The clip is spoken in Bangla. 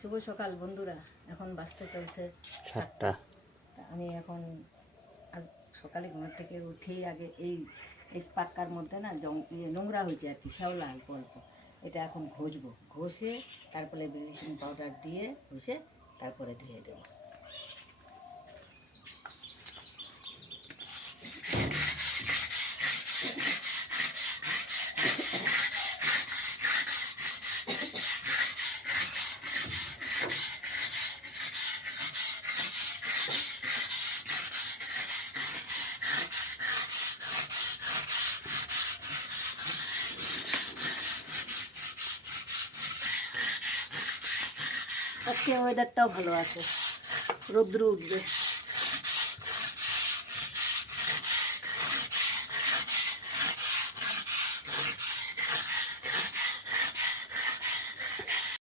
শুভ সকাল বন্ধুরা, এখন বাজতে চলছে 7টা। আমি এখন আজ সকালে ঘুম থেকে উঠেই আগে এই এই পাক্কার মধ্যে না নোংরা হয়েছে আর কি, শ্যাওলা অল্প অল্প, এটা এখন ঘষবো, ঘষে তারপরে ব্লিচিং পাউডার দিয়ে ঘষে তারপরে ধুয়ে দেবো। আজকে ওয়েদারটাও ভালো আছে, রৌদ্র উঠবে।